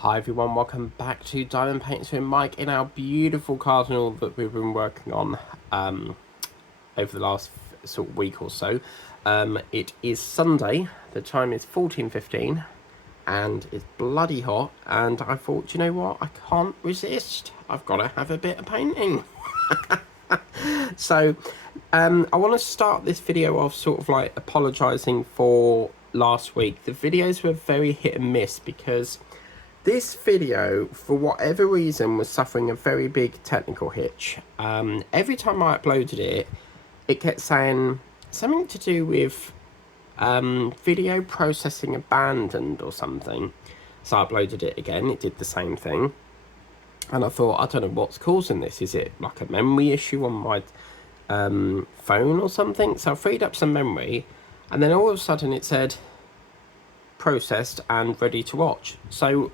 Hi everyone, welcome back to Diamond Paints with Mike in our beautiful Cardinal that we've been working on over the last sort of week or so. It is Sunday, the time is 14:15 and it's bloody hot, and I thought, you know what, I can't resist. I've got to have a bit of painting. So I want to start this video off sort of like apologising for last week. The videos were very hit and miss because this video, for whatever reason, was suffering a very big technical hitch. Every time I uploaded it, it kept saying something to do with video processing abandoned or something. So I uploaded it again, it did the same thing. And I thought, I don't know what's causing this. Is it like a memory issue on my phone or something? So I freed up some memory, and then all of a sudden it said processed and ready to watch. So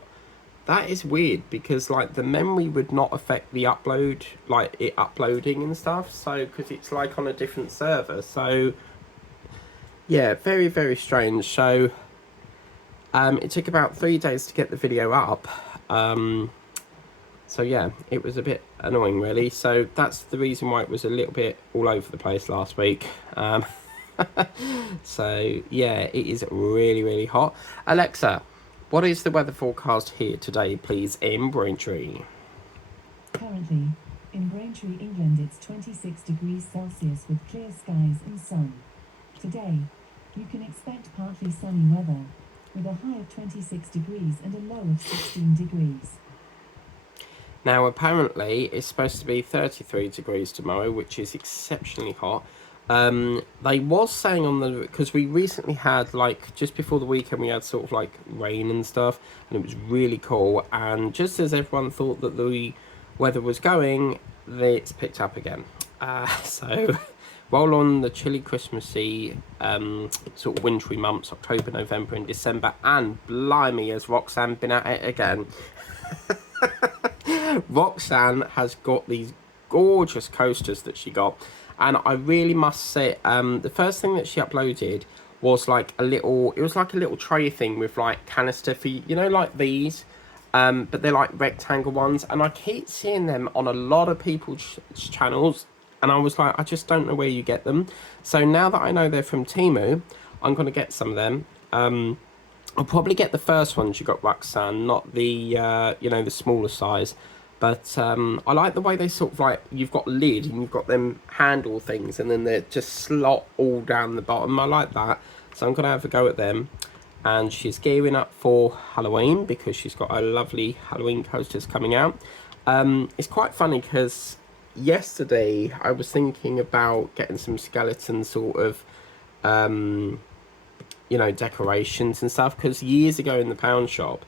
that is weird because like the memory would not affect the upload, like it uploading and stuff. So because it's like on a different server. So yeah, very, very strange. So it took about 3 days to get the video up. So yeah, it was a bit annoying really. So that's the reason why it was a little bit all over the place last week. So yeah, it is really, really hot. Alexa, what is the weather forecast here today, please, in Braintree? Currently, in Braintree, England, it's 26 degrees Celsius with clear skies and sun. Today, you can expect partly sunny weather, with a high of 26 degrees and a low of 16 degrees. Now, apparently, it's supposed to be 33 degrees tomorrow, which is exceptionally hot. They was saying on the, because we recently had, like, just before the weekend, we had sort of like rain and stuff, and it was really cool. And just as everyone thought that the weather was going, it's picked up again. So roll on the chilly Christmassy, sort of wintry months, October, November, and December, and blimey, has Roxanne been at it again. Roxanne has got these gorgeous coasters that she got, and I really must say, the first thing that she uploaded was like a little, it was like a little tray thing with like canister for, you know, like these, but they're like rectangle ones, and I keep seeing them on a lot of people's channels, and I was like, I just don't know where you get them. So now that I know they're from Temu, I'm going to get some of them. I'll probably get the first ones you got, Roxanne, not the, you know, the smaller size. But I like the way they sort of like, you've got lid and you've got them handle things, and then they just slot all down the bottom. I like that. So I'm going to have a go at them. And she's gearing up for Halloween because she's got a lovely Halloween coasters coming out. It's quite funny because yesterday I was thinking about getting some skeleton sort of, you know, decorations and stuff, because years ago in the pound shop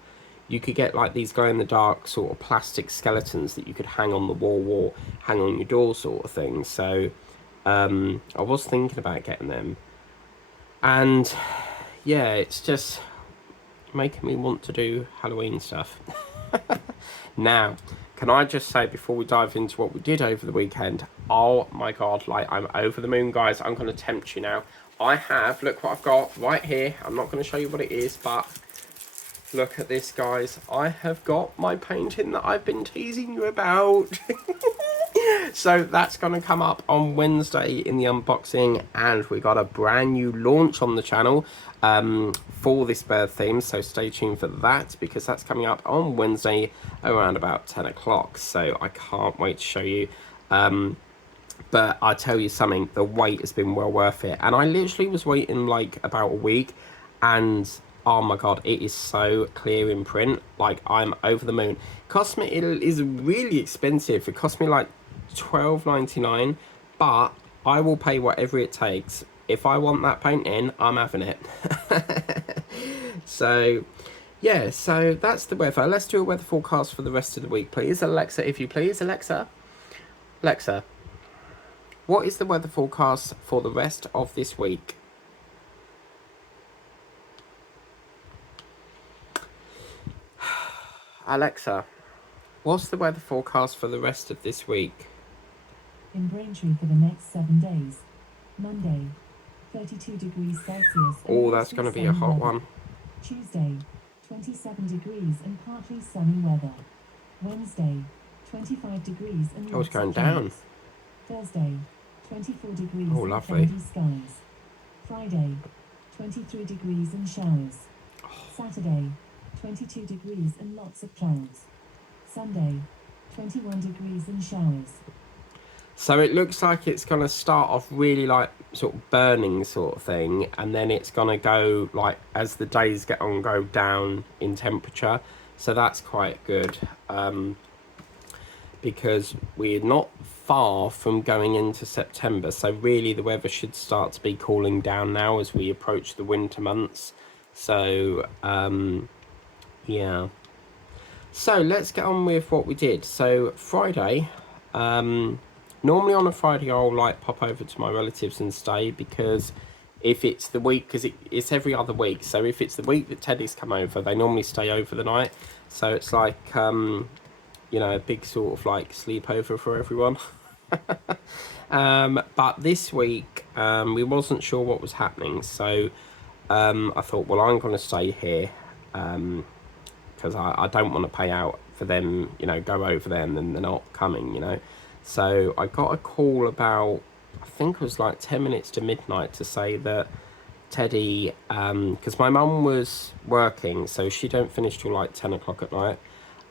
you could get like these glow in the dark sort of plastic skeletons that you could hang on the wall or hang on your door sort of thing. So I was thinking about getting them, and yeah, it's just making me want to do Halloween stuff. Now, can I just say before we dive into what we did over the weekend, oh my god, like I'm over the moon, guys. I'm going to tempt you now. I have, look what I've got right here. I'm not going to show you what it is, but look at this, guys. I have got my painting that I've been teasing you about. So that's going to come up on Wednesday in the unboxing, and we got a brand new launch on the channel for this bird theme, so stay tuned for that because that's coming up on Wednesday around about 10 o'clock. So I can't wait to show you. But I tell you something, the wait has been well worth it. And I literally was waiting like about a week, and oh my god, it is so clear in print. Like, I'm over the moon. Cost me, it is really expensive. It cost me like $12.99, but I will pay whatever it takes. If I want that painting, I'm having it. So yeah, so that's the weather. Let's do a weather forecast for the rest of the week, please. Alexa, if you please. Alexa, what is the weather forecast for the rest of this week? Alexa, what's the weather forecast for the rest of this week? In Braintree for the next 7 days. Monday, 32 degrees Celsius. Oh, that's going to be a hot one. Tuesday, 27 degrees and partly sunny weather. Wednesday, 25 degrees and Oh, it's lots going of down. clouds. Thursday, 24 degrees Oh, and lovely. cloudy skies. Friday, 23 degrees and showers. Saturday, 22 degrees and lots of clouds. Sunday, 21 degrees and showers. So it looks like it's going to start off really like sort of burning sort of thing, and then it's going to go like as the days get on, go down in temperature. So that's quite good, because we're not far from going into September. So really the weather should start to be cooling down now as we approach the winter months. So yeah. So let's get on with what we did. So Friday, normally on a Friday I'll like pop over to my relatives and stay, because if it's the week, because it's every other week. So if it's the week that Teddy's come over, they normally stay over the night. So it's like, you know, a big sort of like sleepover for everyone. But this week, we wasn't sure what was happening. So I thought, well, I'm going to stay here. Because I don't want to pay out for them, you know, go over there and then they're not coming, you know. So I got a call about, I think it was like 10 minutes to midnight, to say that Teddy, because my mum was working, so she don't finish till like 10 o'clock at night.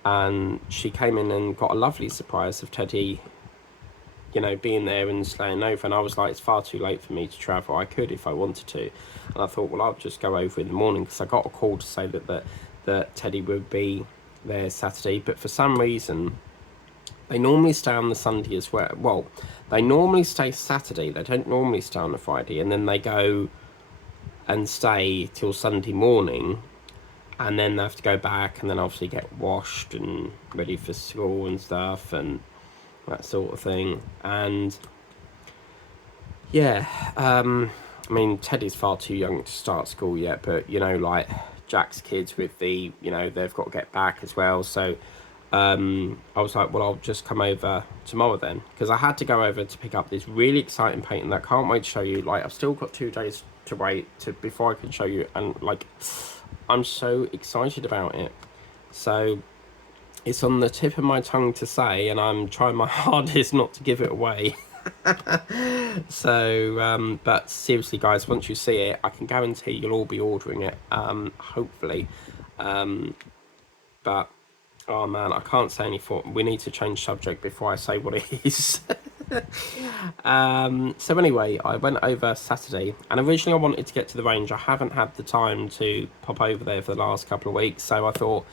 And she came in and got a lovely surprise of Teddy, you know, being there and staying over. And I was like, it's far too late for me to travel. I could if I wanted to. And I thought, well, I'll just go over in the morning, because I got a call to say that Teddy would be there Saturday. But for some reason, they normally stay on the Sunday as well. Well, they normally stay Saturday. They don't normally stay on the Friday. And then they go and stay till Sunday morning. And then they have to go back and then obviously get washed and ready for school and stuff and that sort of thing. And yeah, I mean, Teddy's far too young to start school yet, but you know, like Jack's kids with the, you know, they've got to get back as well. So I was like, well, I'll just come over tomorrow then, because I had to go over to pick up this really exciting painting that I can't wait to show you. Like, I've still got 2 days to wait to before I can show you, and like, I'm so excited about it. So it's on the tip of my tongue to say, and I'm trying my hardest not to give it away. So, but seriously, guys, once you see it, I can guarantee you'll all be ordering it. Hopefully, but oh man, I can't say anything. We need to change subject before I say what it is. So anyway, I went over Saturday, and originally I wanted to get to the range. I haven't had the time to pop over there for the last couple of weeks, so I thought,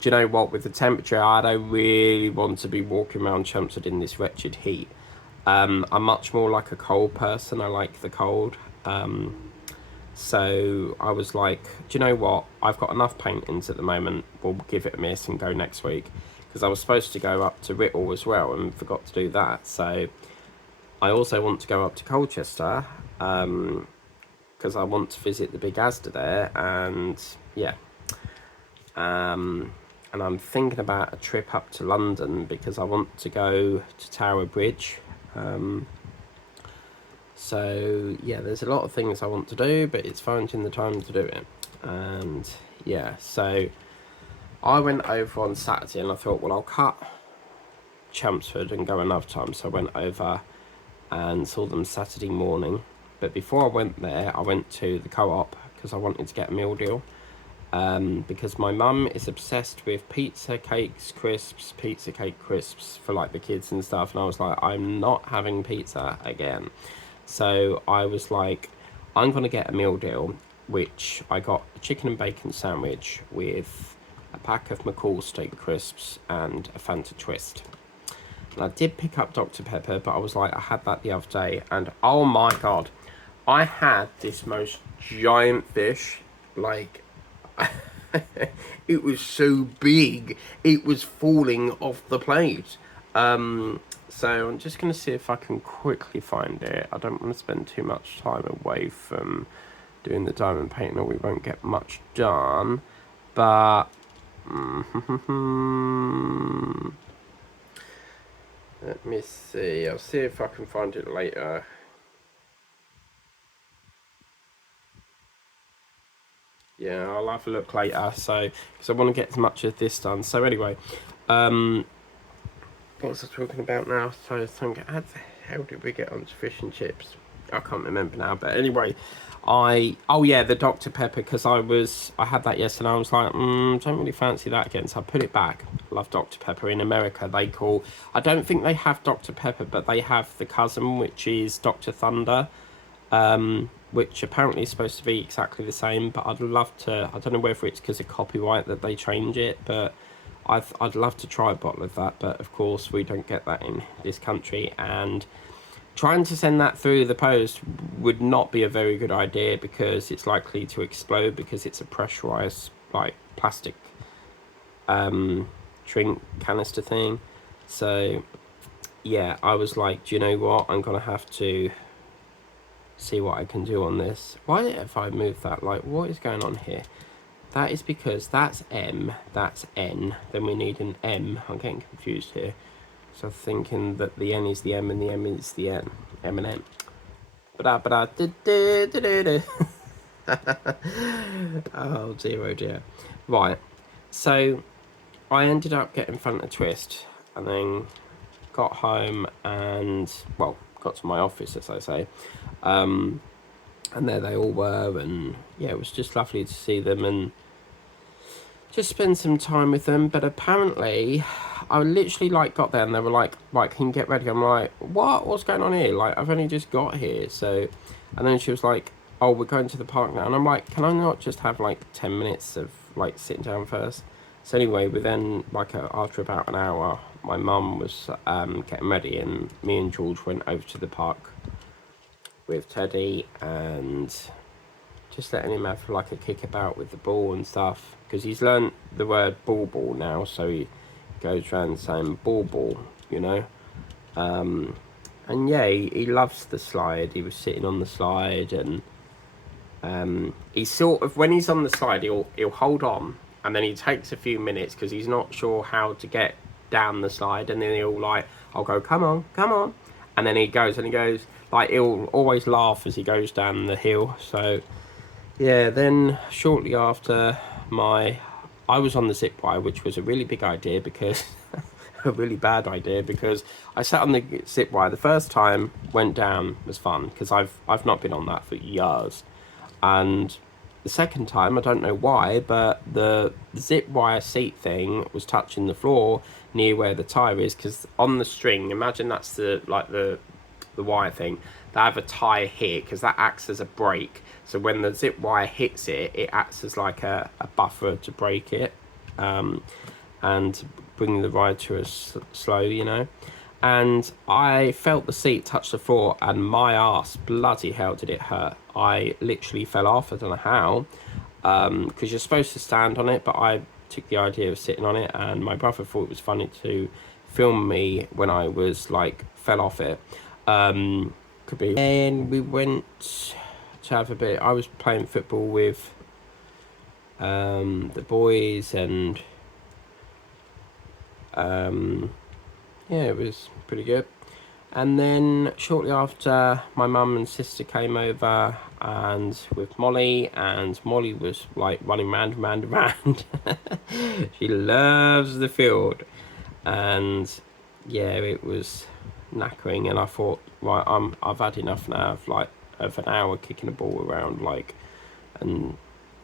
do you know what? With the temperature, I don't really want to be walking around Chelmsford in this wretched heat. I'm much more like a cold person. I like the cold. So I was like, do you know what? I've got enough paintings at the moment. We'll give it a miss and go next week. Because I was supposed to go up to Whittle as well and forgot to do that. So I also want to go up to Colchester, because I want to visit the big Asda there. And yeah. And I'm thinking about a trip up to London, because I want to go to Tower Bridge. So yeah, there's a lot of things I want to do, but it's finding the time to do it. And yeah, so I went over on Saturday and I thought, well, I'll cut Chelmsford and go another time. So I went over and saw them Saturday morning. But before I went there, I went to the Co-op because I wanted to get a meal deal. Because my mum is obsessed with pizza cake crisps for like the kids and stuff. And I was like, I'm not having pizza again. So I was like, I'm going to get a meal deal, which I got a chicken and bacon sandwich with a pack of McCall steak crisps and a Fanta Twist. And I did pick up Dr. Pepper, but I was like, I had that the other day, and oh my god, I had this most giant fish, like, it was so big, it was falling off the plate. So I'm just going to see if I can quickly find it. I don't want to spend too much time away from doing the diamond painting or we won't get much done. But let me see. I'll see if I can find it later. Yeah, I'll have a look later. So, because I want to get as much of this done. So anyway, um, what was I talking about now? So, how did we get onto fish and chips? I can't remember now. But anyway, oh yeah, the Dr Pepper, because I had that yesterday. I was like, don't really fancy that again. So I put it back. Love Dr Pepper. In America, I don't think they have Dr Pepper, but they have the cousin, which is Dr Thunder, which apparently is supposed to be exactly the same. But I'd love to. I don't know whether it's because of copyright that they change it, but I'd love to try a bottle of that. But of course, we don't get that in this country, and trying to send that through the post would not be a very good idea because it's likely to explode because it's a pressurized like plastic drink canister thing. So yeah, I was like, do you know what? I'm gonna have to see what I can do on this. Why if I move that? Like, what is going on here? That is because that's M, that's N. Then we need an M. I'm getting confused here. So I'm thinking that the N is the M and the M is the N. M and N. Oh dear, oh dear. Right. So I ended up getting front of twist and then got home and, well, got to my office, as I say. And there they all were, and yeah, it was just lovely to see them and just spend some time with them. But apparently, I literally like got there and they were like, right, can you get ready? I'm like, what's going on here? Like, I've only just got here. So, and then she was like, oh, we're going to the park now. And I'm like, can I not just have like 10 minutes of like sitting down first? So anyway, we then, like after about an hour, my mum was getting ready and me and George went over to the park with Teddy and just letting him have like a kick about with the ball and stuff, because he's learned the word ball now, so he goes around saying ball, you know. And yeah, he loves the slide. He was sitting on the slide, and he's sort of, when he's on the slide, he'll hold on, and then he takes a few minutes because he's not sure how to get down the slide, and then he'll like, I'll go, come on, and then he goes like, he'll always laugh as he goes down the hill. So yeah, then shortly after, I was on the zip wire, which was a really big idea because a really bad idea because I sat on the zip wire the first time, went down, was fun because I've not been on that for years, and the second time I don't know why, but the zip wire seat thing was touching the floor near where the tire is, because on the string, imagine that's the wire thing, they have a tire here because that acts as a brake. So when the zip wire hits it, it acts as like a buffer to brake it, and bring the ride to a slow, you know. And I felt the seat touch the floor, and my ass, bloody hell, did it hurt. I literally fell off. I don't know how, because you're supposed to stand on it, but I took the idea of sitting on it, and my brother thought it was funny to film me when I was like fell off it. Could be. And we went to have a bit. I was playing football with the boys, and yeah, it was pretty good. And then shortly after, my mum and sister came over, and with Molly, and Molly was like running round. She loves the field, and yeah, it was knackering. And I thought, right, I've had enough now of an hour kicking a ball around, like, and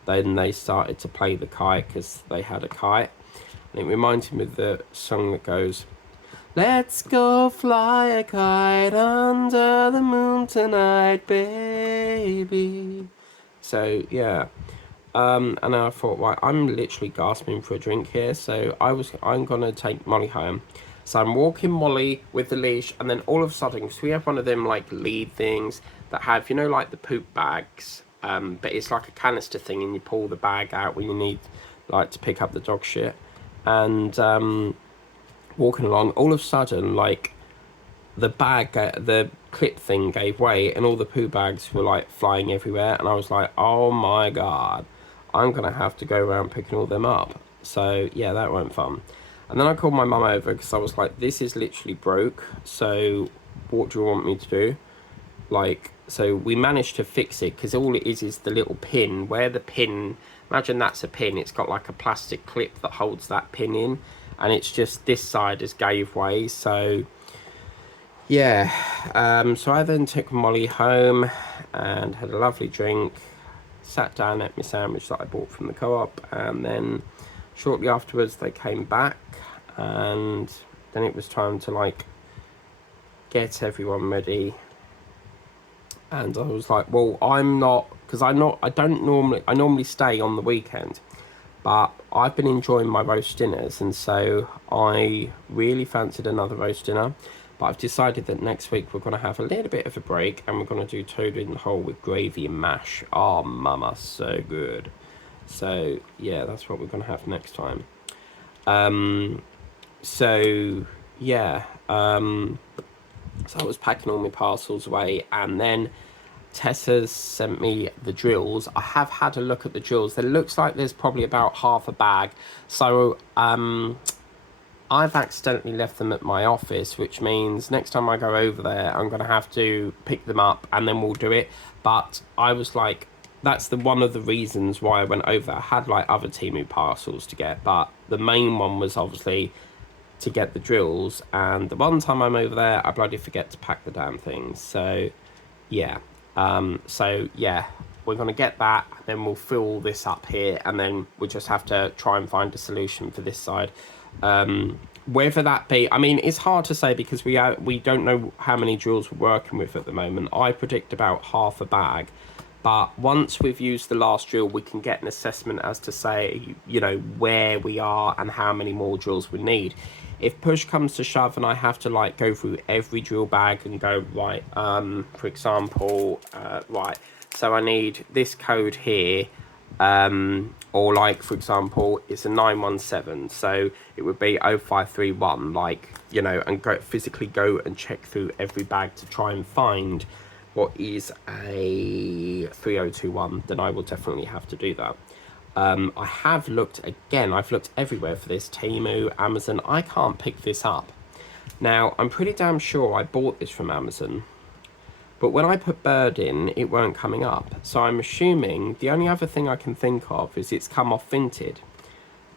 then they started to play the kite because they had a kite, and it reminded me of the song that goes, let's go fly a kite under the moon tonight, baby. So yeah, and I thought, right, I'm literally gasping for a drink here, so I'm gonna take Molly home. So I'm walking Molly with the leash, and then all of a sudden, because we have one of them like lead things that have, you know, like the poop bags, but it's like a canister thing, and you pull the bag out when you need like to pick up the dog shit, and walking along, all of a sudden, like, the clip thing gave way, and all the poo bags were like flying everywhere, and I was like, oh my god, I'm gonna have to go around picking all them up. So yeah, that weren't fun. And then I called my mum over because I was like, this is literally broke, so what do you want me to do? like, so we managed to fix it, because all it is the little pin where the pin, imagine that's a pin, it's got like a plastic clip that holds that pin in, and it's just this side has gave way. So yeah, so I then took Molly home and had a lovely drink, sat down, ate my sandwich that I bought from the co-op, and then shortly afterwards they came back, and then it was time to like get everyone ready. And I was like, well, I'm not, because I normally stay on the weekend, but I've been enjoying my roast dinners, and so I really fancied another roast dinner. But I've decided that next week we're going to have a little bit of a break, and we're going to do toad in the hole with gravy and mash. Oh, mama, so good. So yeah, that's what we're going to have next time. So yeah, so I was packing all my parcels away, and then Tessa's sent me the drills. I have had a look at the drills. There looks like there's probably about half a bag. So I've accidentally left them at my office, which means next time I go over there, I'm going to have to pick them up and then we'll do it. But I was like, that's one of the reasons why I went over. I had like other Temu parcels to get, but the main one was obviously to get the drills. And the one time I'm over there, I bloody forget to pack the damn things. So yeah. So yeah, we're going to get that, then we'll fill this up here, and then we'll just have to try and find a solution for this side. Whether that be, I mean, it's hard to say because we don't know how many drills we're working with at the moment. I predict about half a bag, but once we've used the last drill, we can get an assessment as to say, you know, where we are and how many more drills we need. If push comes to shove and I have to like go through every drill bag and go, right, for example, right, so I need this code here, or like, for example, it's a 917, so it would be 0531, like, you know, and physically go and check through every bag to try and find what is a 3021, then I will definitely have to do that. I have looked again, I've looked everywhere for this, Temu, Amazon, I can't pick this up. Now, I'm pretty damn sure I bought this from Amazon, but when I put bird in, it weren't coming up. So I'm assuming the only other thing I can think of is it's come off Vinted.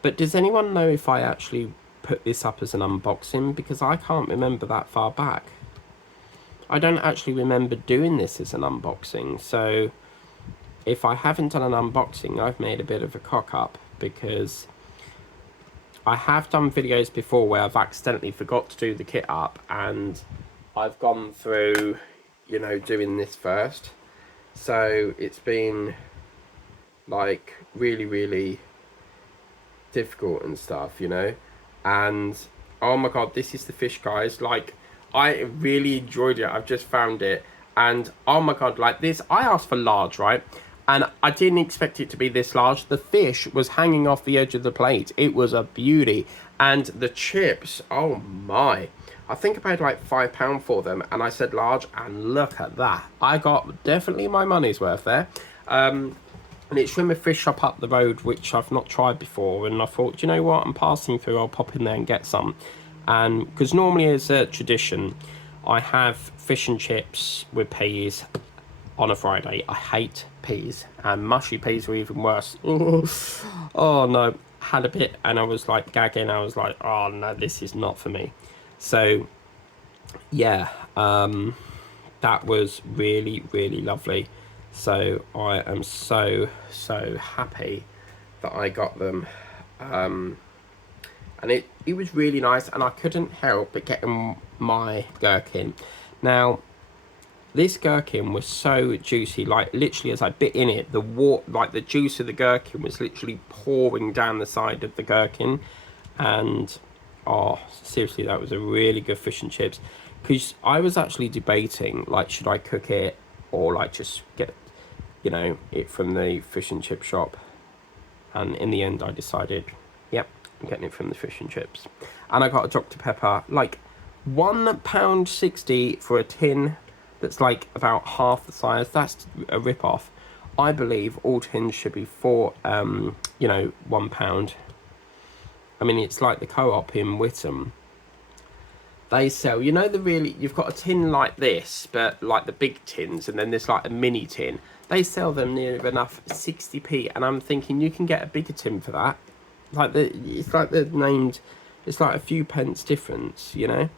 But does anyone know if I actually put this up as an unboxing? Because I can't remember that far back. I don't actually remember doing this as an unboxing, so if I haven't done an unboxing, I've made a bit of a cock up, because I have done videos before where I've accidentally forgot to do the kit up, and I've gone through, you know, doing this first. So it's been like really, really difficult and stuff, you know. And oh my god, this is the fish, guys. Like, I really enjoyed it. I've just found it, and oh my god, like this, I asked for large, right? And I didn't expect it to be this large. The fish was hanging off the edge of the plate. It was a beauty. And the chips, oh my, I think I paid like £5 for them, and I said large, and look at that. I got definitely my money's worth there. And it's from a fish shop up the road, which I've not tried before, and I thought, you know what, I'm passing through, I'll pop in there and get some. And because normally as a tradition, I have fish and chips with peas on a Friday. I hate peas, and mushy peas are even worse. Oh no, had a bit and I was like gagging. I was like, oh no, this is not for me. So yeah, that was really, really lovely. So I am so happy that I got them. And it was really nice, and I couldn't help but getting my gherkin. Now, this gherkin was so juicy, like literally as I bit in it, like the juice of the gherkin was literally pouring down the side of the gherkin. And oh, seriously, that was a really good fish and chips. Because I was actually debating, like, should I cook it or like just get, you know, it from the fish and chip shop. And in the end I decided, yep, I'm getting it from the fish and chips. And I got a Dr. Pepper, like £1.60 for a tin that's like about half the size. That's a rip-off. I believe all tins should be for, you know, £1. I mean, it's like the co-op in Witham. They sell, you know, the really, you've got a tin like this, but like the big tins, and then there's like a mini tin. They sell them near enough 60p, and I'm thinking you can get a bigger tin for that. Like it's like they're named, it's like a few pence difference, you know.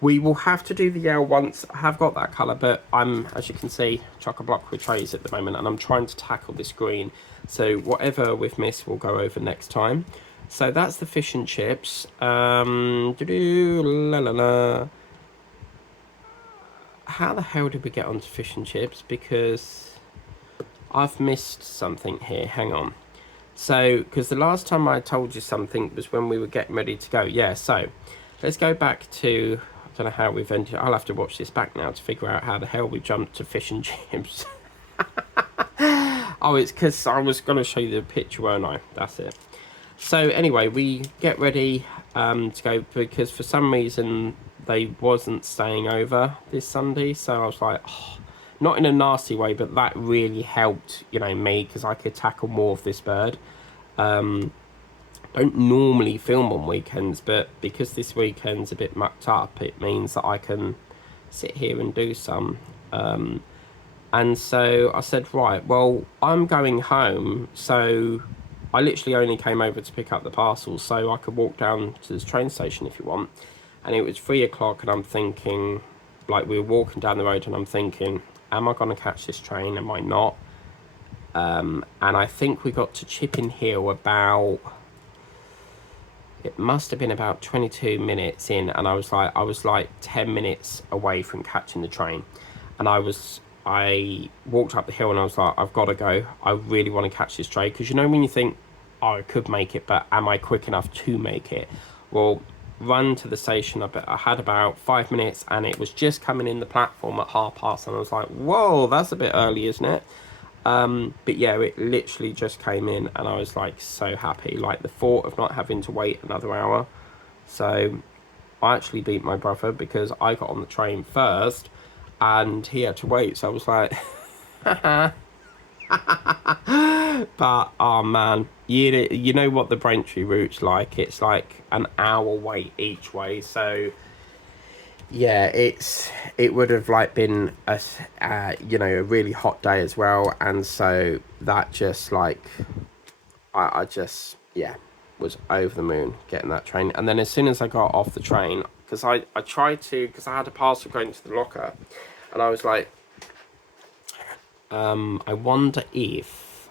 We will have to do the Yale once. I have got that colour, but I'm, as you can see, chock-a-block with trays at the moment, and I'm trying to tackle this green. So whatever we've missed, we'll go over next time. So that's the fish and chips. La la la. How the hell did we get onto fish and chips? Because I've missed something here. Hang on. So, because the last time I told you something was when we were getting ready to go. Yeah, so let's go back to, I don't know how we've ended. I'll have to watch this back now to figure out how the hell we jumped to fish and chips. Oh, it's because I was going to show you the picture, weren't I? That's it. So anyway, we get ready to go because for some reason they wasn't staying over this Sunday. So I was like, oh, not in a nasty way, but that really helped, you know, me, because I could tackle more of this bird. Don't normally film on weekends, but because this weekend's a bit mucked up, it means that I can sit here and do some. And so I said, right, well, I'm going home, so I literally only came over to pick up the parcels, so I could walk down to the train station if you want. And it was 3 o'clock, and I'm thinking, like, we were walking down the road, and I'm thinking, am I going to catch this train? Am I not? And I think we got to Chipping Hill about, it must have been about 22 minutes in, and I was like 10 minutes away from catching the train. And I walked up the hill, and I was like, I've got to go. I really want to catch this train, because you know when you think, oh, I could make it, but am I quick enough to make it? Well, run to the station. I had about 5 minutes, and it was just coming in the platform at past, and I was like, whoa, that's a bit early, isn't it? But yeah, it literally just came in, and I was like so happy. Like the thought of not having to wait another hour. So I actually beat my brother because I got on the train first, and he had to wait. So I was like, but oh man, you know what the Braintree route's like? It's like an hour wait each way. So yeah, it would have like been a you know, a really hot day as well, and so that just like I just, yeah, was over the moon getting that train. And then as soon as I got off the train, because I tried to, because I had a parcel going to the locker, and I was like, I wonder if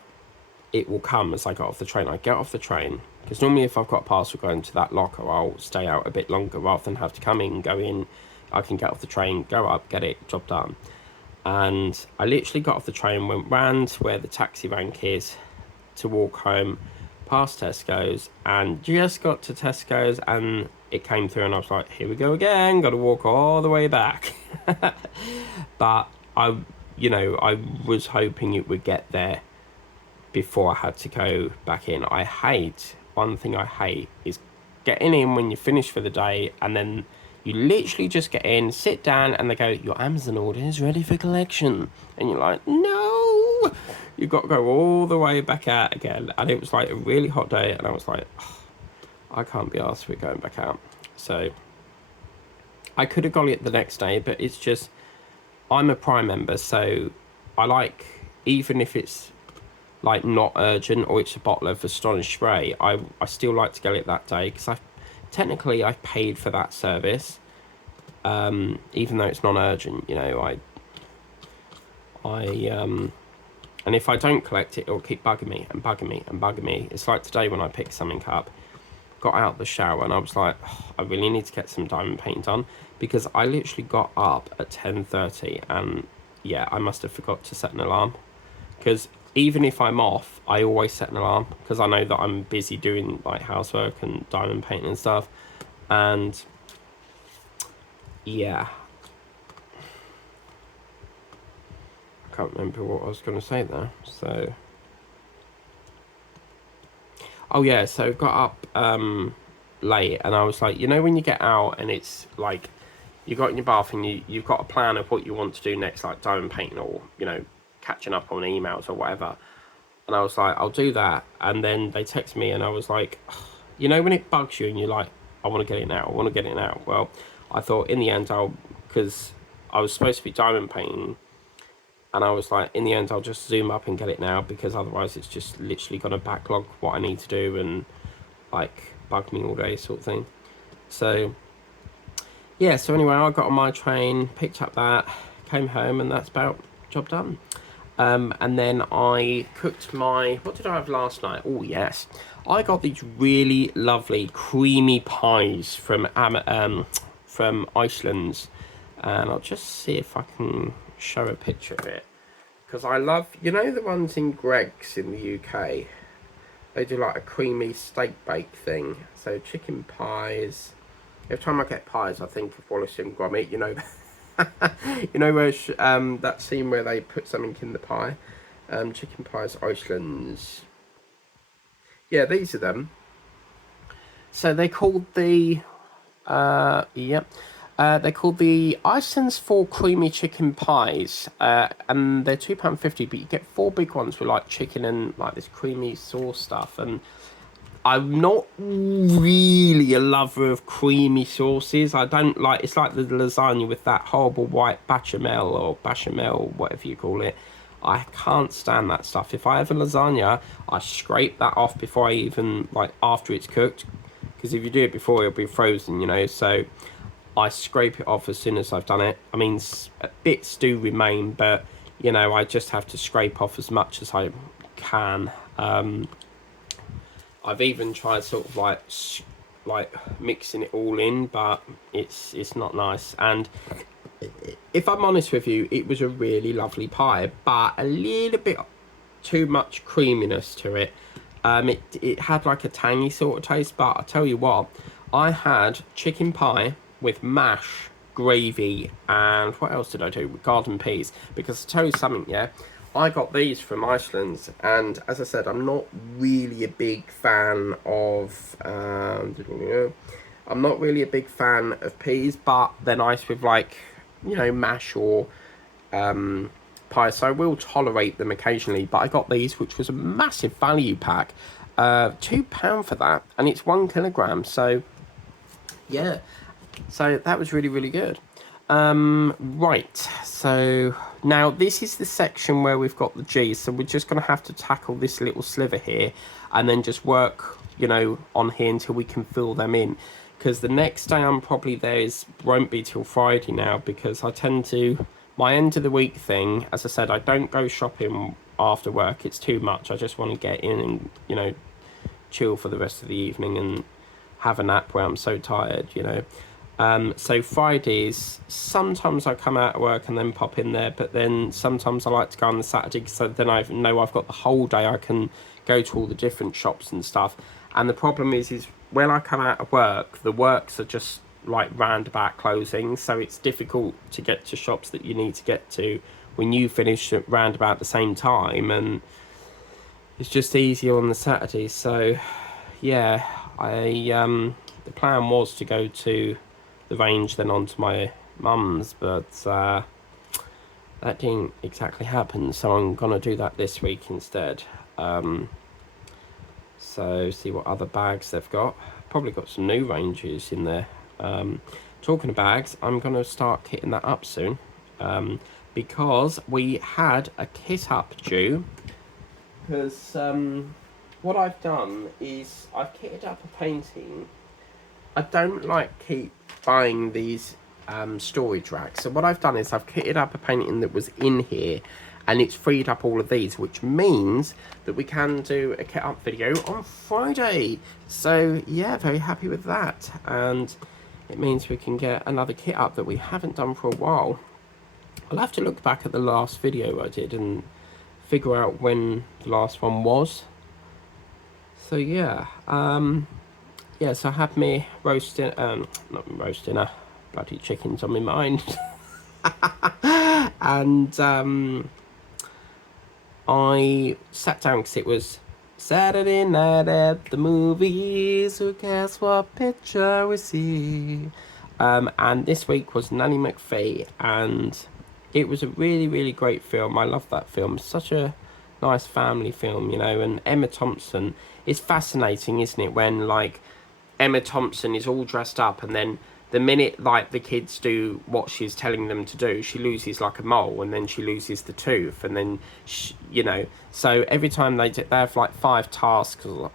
it will come as I got off the train. I get off the train, because normally if I've got a parcel going to that locker, I'll stay out a bit longer rather than have to come in, go in. I can get off the train, go up, get it, job done. And I literally got off the train, went round to where the taxi rank is to walk home, past Tesco's, and just got to Tesco's, and it came through, and I was like, here we go again, got to walk all the way back. But I, you know, I was hoping it would get there before I had to go back in. One thing I hate is getting in when you finish for the day, and then you literally just get in, sit down, and they go, your Amazon order is ready for collection. And you're like, no! You've got to go all the way back out again. And it was like a really hot day, and I was like, oh, I can't be arsed with going back out. So I could have got it the next day, but it's just, I'm a Prime member, so I like, even if it's like not urgent or it's a bottle of Astonished Spray, I still like to get it that day, because technically I paid for that service, even though it's non-urgent, you know. And if I don't collect it, it'll keep bugging me and bugging me and bugging me. It's like today when I picked something up, got out the shower, and I was like, oh, I really need to get some diamond paint done, because I literally got up at 10:30, and yeah, I must have forgot to set an alarm, because even if I'm off, I always set an alarm, because I know that I'm busy doing like housework and diamond painting and stuff. And yeah, I can't remember what I was going to say there. So, oh yeah, so got up late, and I was like, you know when you get out and it's like you got in your bath and you've got a plan of what you want to do next, like diamond painting, or, you know, catching up on emails or whatever. And I was like, I'll do that. And then they text me, and I was like, you know when it bugs you and you're like, I want to get it now. I want to get it now. Well, I thought in the end because I was supposed to be diamond painting, and I was like, in the end I'll just zoom up and get it now, because otherwise it's just literally going to backlog what I need to do and like bug me all day sort of thing. So yeah, so anyway, I got on my train, picked up that, came home, and that's about job done. And then I cooked what did I have last night? Oh yes, I got these really lovely creamy pies from Iceland, and I'll just see if I can show a picture of it, because I love, you know, the ones in Greggs in the UK. They do like a creamy steak bake thing. So chicken pies. Every time I get pies, I think of Wallace and Gromit. You know, you know where that scene where they put something in the pie. Chicken pies, Iceland's. Yeah, these are them. So they're called the they're called the Iceland's 4 creamy chicken pies, and they're £2.50, but you get 4 big ones with like chicken and like this creamy sauce stuff. And I'm not really a lover of creamy sauces. I don't like, it's like the lasagna with that horrible white bechamel, whatever you call it. I can't stand that stuff. If I have a lasagna, I scrape that off before I even, like, after it's cooked. Because if you do it before, it'll be frozen, you know. So I scrape it off as soon as I've done it. I mean, bits do remain, but, you know, I just have to scrape off as much as I can. I've even tried sort of like mixing it all in, but it's not nice. And if I'm honest with you, it was a really lovely pie, but a little bit too much creaminess to it. It had like a tangy sort of taste, but I tell you what, I had chicken pie with mash, gravy, and what else did I do? With garden peas. Because to tell you something, yeah, I got these from Iceland, and as I said, I'm not really a big fan of I'm not really a big fan of peas, but they're nice with, like, you know, mash or pie, so I will tolerate them occasionally. But I got these, which was a massive value pack, £2 for that, and it's 1 kilogram. So yeah, so that was really, really good. Right, so now this is the section where we've got the G's, so we're just going to have to tackle this little sliver here and then just work, you know, on here until we can fill them in, because the next day I'm probably won't be till Friday now, because I tend to, my end of the week thing, as I said, I don't go shopping after work, it's too much. I just want to get in and, you know, chill for the rest of the evening and have a nap where I'm so tired, you know. So Fridays, sometimes I come out of work and then pop in there, but then sometimes I like to go on the Saturday, so then I know I've got the whole day. I can go to all the different shops and stuff. And the problem is when I come out of work, the works are just like roundabout closing, so it's difficult to get to shops that you need to get to when you finish at roundabout the same time, and it's just easier on the Saturday. So yeah, the plan was to go to the range, then on to my mum's, but that didn't exactly happen, so I'm gonna do that this week instead. So see what other bags they've got. Probably got some new ranges in there. Talking of bags, I'm gonna start kitting that up soon, because we had a kit up due. Because what I've done is I've kitted up a painting. I don't like keep buying these storage racks, so what I've done is I've kitted up a painting that was in here, and it's freed up all of these, which means that we can do a kit up video on Friday. So yeah, very happy with that, and it means we can get another kit up that we haven't done for a while. I'll have to look back at the last video I did and figure out when the last one was. So yeah, yeah, so I had me roasting, not roasting, bloody chickens on my mind. And I sat down because it was Saturday night at the movies, so guess what picture we see. And this week was Nanny McPhee, and it was a really, really great film. I love that film. Such a nice family film, you know. And Emma Thompson, it's fascinating, isn't it, when, like, Emma Thompson is all dressed up, and then the minute like the kids do what she's telling them to do, she loses like a mole, and then she loses the tooth, and then you know. So every time they have like 5 tasks, so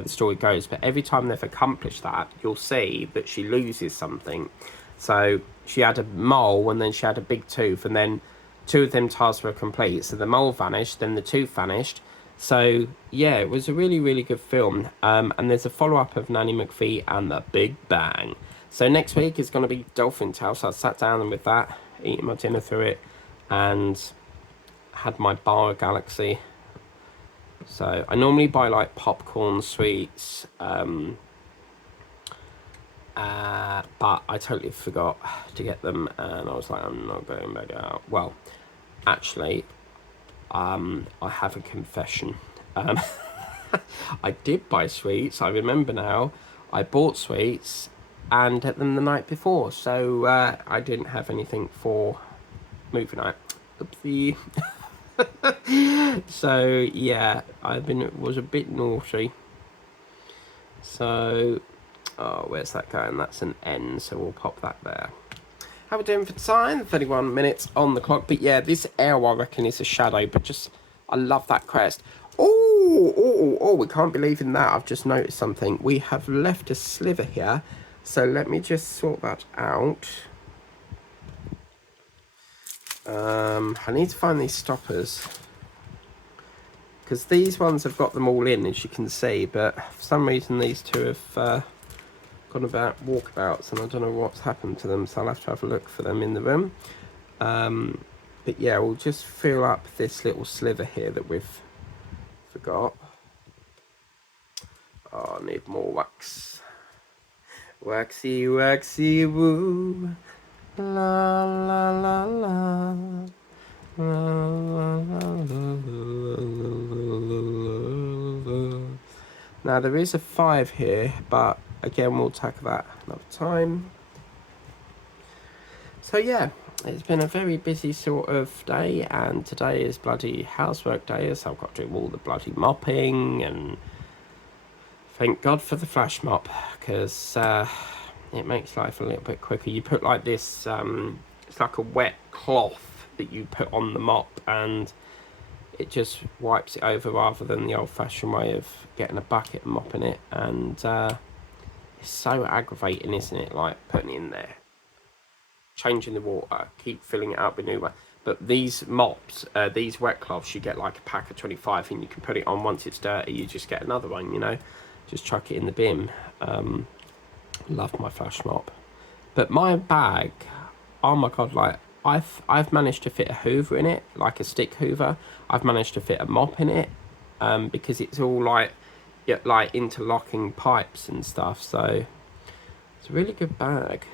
the story goes. But every time they've accomplished that, you'll see that she loses something. So she had a mole, and then she had a big tooth, and then 2 of them tasks were complete. So the mole vanished, then the tooth vanished. So yeah, it was a really, really good film. And there's a follow-up of Nanny McPhee and the Big Bang. So next week is going to be Dolphin Tale. So I sat down with that, eating my dinner through it, and had my Bar Galaxy. So I normally buy like popcorn, sweets, but I totally forgot to get them, and I was like, I'm not going back out. Well, actually, I have a confession. I did buy sweets. I remember now. I bought sweets and ate them the night before, so I didn't have anything for movie night. Oopsie. So yeah, was a bit naughty. So, oh, where's that going? That's an N, so we'll pop that there. How we doing for time? 31 minutes on the clock. But yeah, this arrow I reckon is a shadow, but just, I love that crest. Oh, we can't believe in that. I've just noticed something. We have left a sliver here. So let me just sort that out. I need to find these stoppers, because these ones have got them all in, as you can see, but for some reason these 2 have gone about walkabouts, and I don't know what's happened to them, so I'll have to have a look for them in the room. But yeah, we'll just fill up this little sliver here that we've forgot. Oh, I need more wax. Waxy, waxy, woo. La, la, la, la. Now there is a 5 here, but again we'll tackle that another time. So yeah, it's been a very busy sort of day, and today is bloody housework day, so I've got to do all the bloody mopping, and thank God for the flash mop, because it makes life a little bit quicker. You put like this, it's like a wet cloth that you put on the mop, and it just wipes it over rather than the old-fashioned way of getting a bucket and mopping it. And it's so aggravating, isn't it? Like putting it in there, changing the water, keep filling it up with new one. But these mops, these wet cloths, you get like a pack of 25, and you can put it on once it's dirty. You just get another one, you know, just chuck it in the bin. Love my flash mop. But my bag, oh my God, like I've managed to fit a hoover in it, like a stick hoover. I've managed to fit a mop in it, because it's all like interlocking pipes and stuff. So it's a really good bag.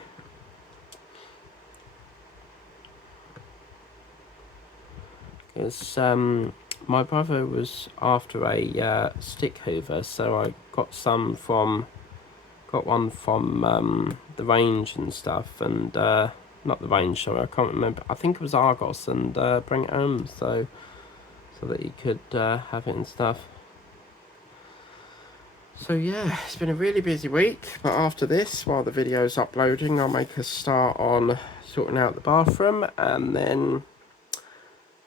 Because my brother was after a stick hoover, so I got one from the range and stuff, and not the range, sorry, I can't remember. I think it was Argos, and bring it home so that you could have it and stuff. So yeah, it's been a really busy week, but after this, while the video's uploading, I'll make a start on sorting out the bathroom, and then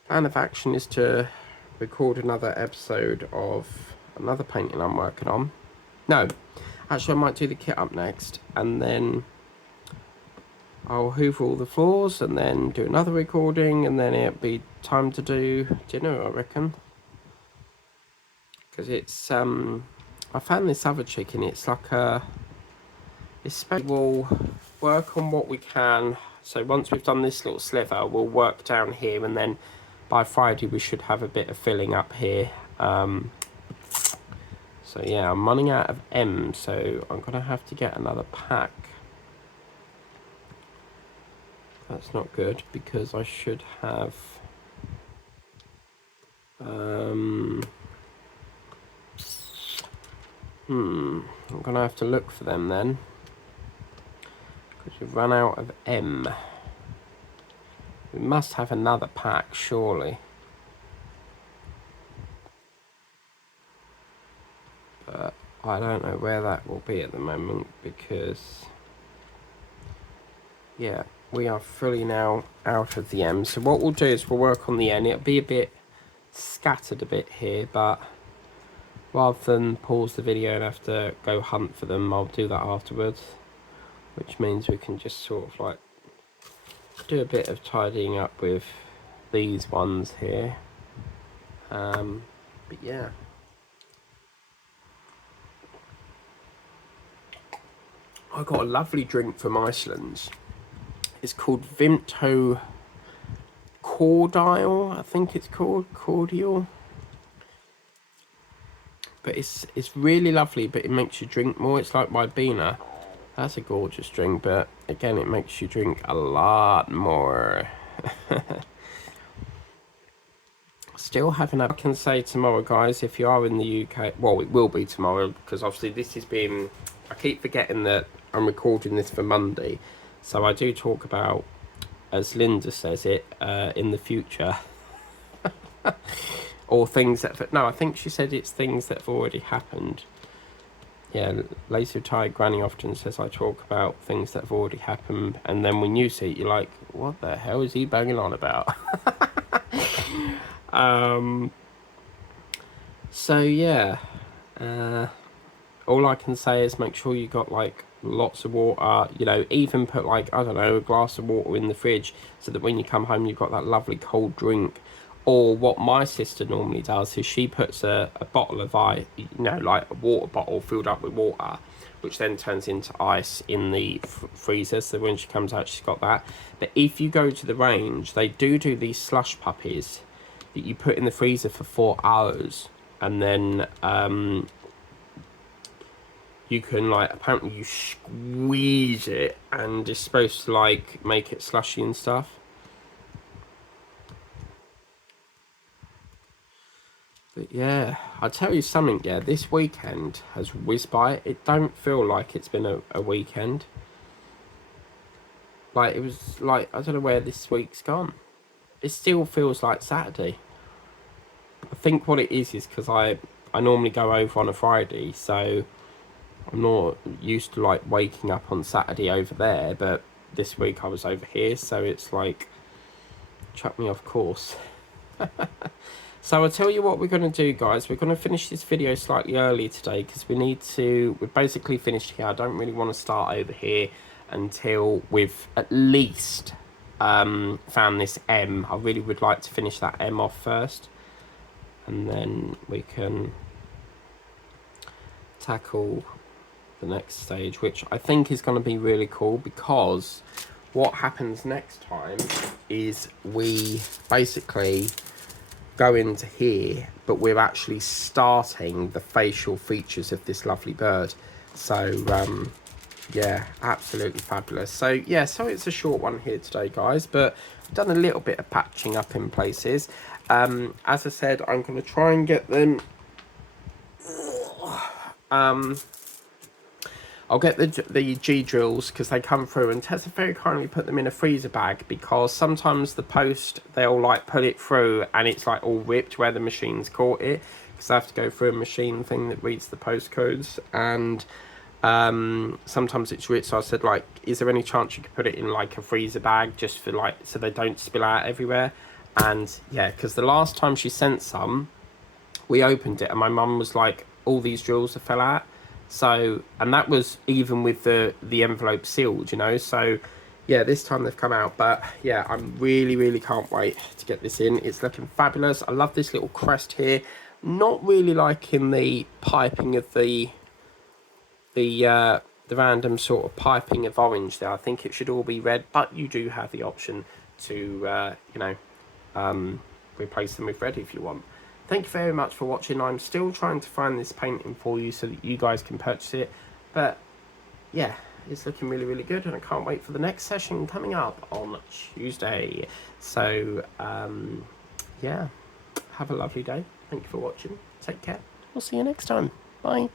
plan of action is to record another episode of another painting I'm working on. No, actually I might do the kit up next, and then I'll hoover all the floors, and then do another recording, and then it'll be time to do dinner, I reckon. Because it's I found this other chicken. It's like we'll work on what we can. So once we've done this little sliver, we'll work down here, and then by Friday we should have a bit of filling up here. So yeah, I'm running out of M, so I'm gonna have to get another pack. That's not good, because I should have I'm gonna have to look for them then, because we've run out of M. We must have another pack, surely. But I don't know where that will be at the moment because, yeah, we are fully now out of the M. So what we'll do is we'll work on the N. It'll be a bit scattered a bit here, but rather than pause the video and have to go hunt for them, I'll do that afterwards, which means we can just sort of like do a bit of tidying up with these ones here. But yeah, I got a lovely drink from Iceland. It's called Vimto Cordial, I think it's called Cordial. But it's really lovely, but it makes you drink more. It's like Ribena. That's a gorgeous drink, but again, it makes you drink a lot more. Still haven't had, I can say tomorrow, guys, if you are in the UK, well, it will be tomorrow, because obviously this is being, I keep forgetting that I'm recording this for Monday, so I do talk about, as Linda says it, in the future, or things that, no, I think she said it's things that have already happened. Yeah, Lazy Retired Granny often says I talk about things that have already happened, and then when you see it, you're like, what the hell is he banging on about? So yeah, all I can say is make sure you got like lots of water, you know, even put like, I don't know, a glass of water in the fridge so that when you come home you've got that lovely cold drink. Or what my sister normally does is she puts a bottle of ice, you know, like a water bottle filled up with water, which then turns into ice in the freezer, so when she comes out she's got that. But if you go to the range, they do these slush puppies that you put in the freezer for 4 hours, and then you can, like, apparently you squeeze it and it's supposed to like make it slushy and stuff. But yeah, I'll tell you something, yeah, this weekend has whizzed by. It don't feel like it's been a weekend. Like, it was like, I don't know where this week's gone. It still feels like Saturday. I think what it is because I normally go over on a Friday, so I'm not used to like waking up on Saturday over there, but this week I was over here, so it's like chuck me off course. So I'll tell you what we're going to do, guys. We're going to finish this video slightly early today because we're basically finished here. I don't really want to start over here until we've at least found this M. I really would like to finish that M off first, and then we can tackle the next stage, which I think is going to be really cool, because what happens next time is we basically go into here, but we're actually starting the facial features of this lovely bird. So yeah, absolutely fabulous. So yeah, so it's a short one here today, guys, but I've done a little bit of patching up in places. As I said, I'm going to try and get them I'll get the G drills because they come through, and Tessa very kindly put them in a freezer bag, because sometimes the post, they'll like put it through and it's like all ripped where the machine's caught it, because I have to go through a machine thing that reads the postcodes, and sometimes it's ripped. So I said, like, is there any chance you could put it in like a freezer bag just for like, so they don't spill out everywhere? And yeah, because the last time she sent some, we opened it and my mum was like, all these drills have fell out. So, and that was even with the envelope sealed, you know. So yeah, this time they've come out. But yeah, I'm really can't wait to get this in. It's looking fabulous. I love this little crest here. Not really liking the piping of the random sort of piping of orange there. I think it should all be red, but you do have the option to you know, replace them with red if you want. Thank you very much for watching. I'm still trying to find this painting for you so that you guys can purchase it. But yeah, it's looking really good, and I can't wait for the next session coming up on Tuesday. So yeah, have a lovely day. Thank you for watching. Take care. We'll see you next time. Bye.